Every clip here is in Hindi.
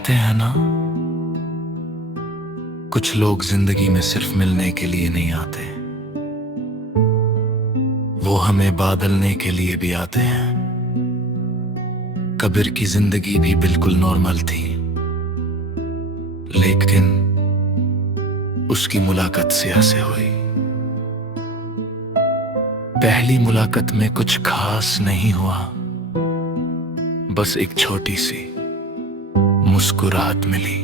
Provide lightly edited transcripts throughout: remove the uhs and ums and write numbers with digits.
कहते हैं ना, कुछ लोग जिंदगी में सिर्फ मिलने के लिए नहीं आते, वो हमें बादलने के लिए भी आते हैं। कबीर की जिंदगी भी बिल्कुल नॉर्मल थी, लेकिन उसकी मुलाकात सिया से हुई। पहली मुलाकात में कुछ खास नहीं हुआ, बस एक छोटी सी मुस्कुराहट मिली।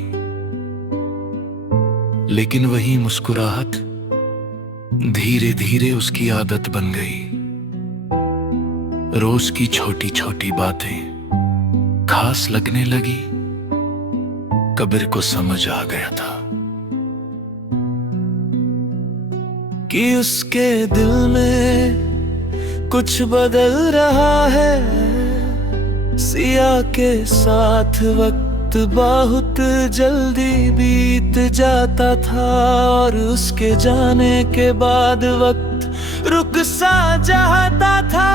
लेकिन वही मुस्कुराहट धीरे धीरे उसकी आदत बन गई। रोज की छोटी छोटी बातें खास लगने लगी। कबीर को समझ आ गया था कि उसके दिल में कुछ बदल रहा है। सिया के साथ वक्त बहुत जल्दी बीत जाता था, और उसके जाने के बाद वक्त रुक सा जाता था।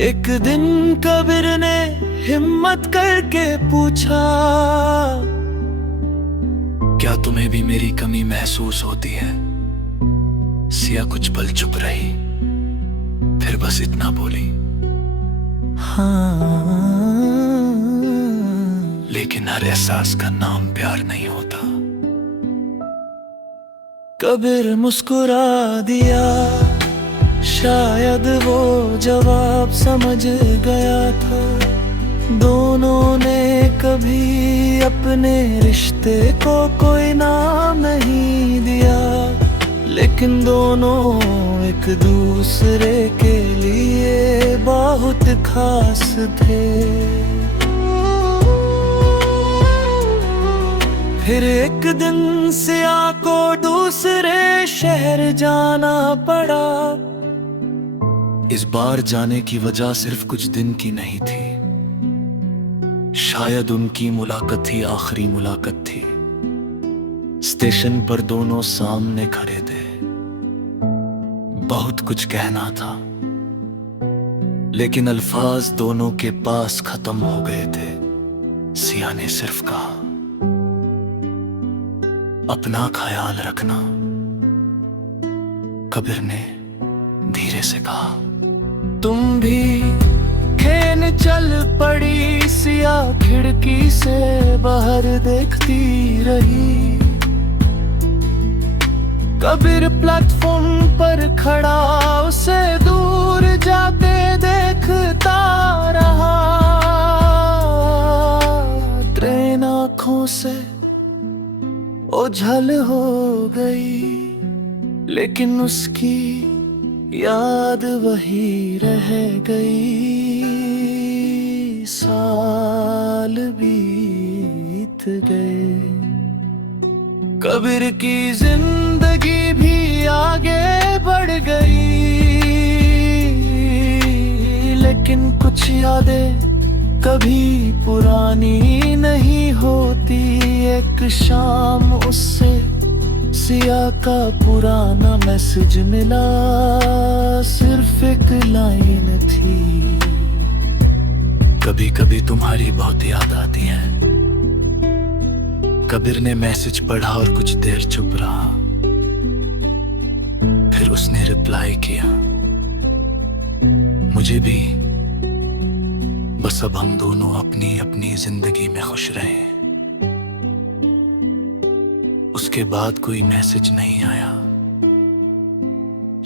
एक दिन कबीर ने हिम्मत करके पूछा, क्या तुम्हें भी मेरी कमी महसूस होती है? सिया कुछ पल चुप रही, फिर बस इतना बोली, हाँ। लेकिन हर एहसास का नाम प्यार नहीं होता। कबीर मुस्कुरा दिया, शायद वो जवाब समझ गया था। दोनों ने कभी अपने रिश्ते को कोई नाम नहीं दिया, लेकिन दोनों एक दूसरे के लिए बहुत खास थे। फिर एक दिन सिया को दूसरे शहर जाना पड़ा। इस बार जाने की वजह सिर्फ कुछ दिन की नहीं थी, शायद उनकी मुलाकात ही आखिरी मुलाकात थी। स्टेशन पर दोनों सामने खड़े थे, बहुत कुछ कहना था, लेकिन अल्फाज दोनों के पास खत्म हो गए थे। सिया ने सिर्फ कहा, अपना ख्याल रखना। कबीर ने धीरे से कहा, तुम भी। खेन चल पड़ी। सिया खिड़की से बाहर देखती रही। कबीर प्लेटफॉर्म पर खड़ा उसे दूर जाते देखता रहा। ट्रेन आंखों से ओझल हो गई, लेकिन उसकी याद वही रह गई। साल बीत गए, कबीर की जिंदगी भी आगे बढ़ गई, लेकिन कुछ यादें कभी पुरानी नहीं होती। एक शाम उससे सिया का पुराना मैसेज मिला, सिर्फ एक लाइन थी, कभी कभी तुम्हारी बहुत याद आती है। कबीर ने मैसेज पढ़ा और कुछ देर चुप रहा, फिर उसने रिप्लाई किया, मुझे भी, बस अब हम दोनों अपनी अपनी जिंदगी में खुश रहे। उसके बाद कोई मैसेज नहीं आया,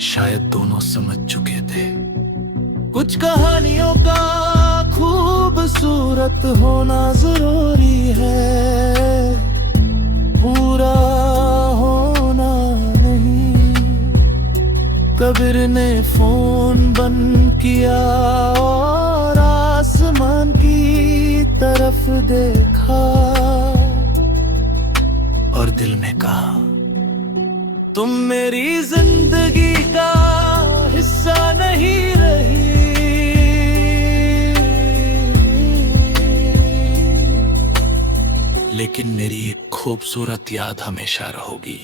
शायद दोनों समझ चुके थे। कुछ कहानियों का खूबसूरत होना जरूरी है, पूरा होना नहीं। कबीर ने फोन बंद किया और आसमान की तरफ देखा, और दिल में कहा, तुम मेरी जिंदगी का हिस्सा नहीं रही, लेकिन मेरी एक खूबसूरत याद हमेशा रहोगी।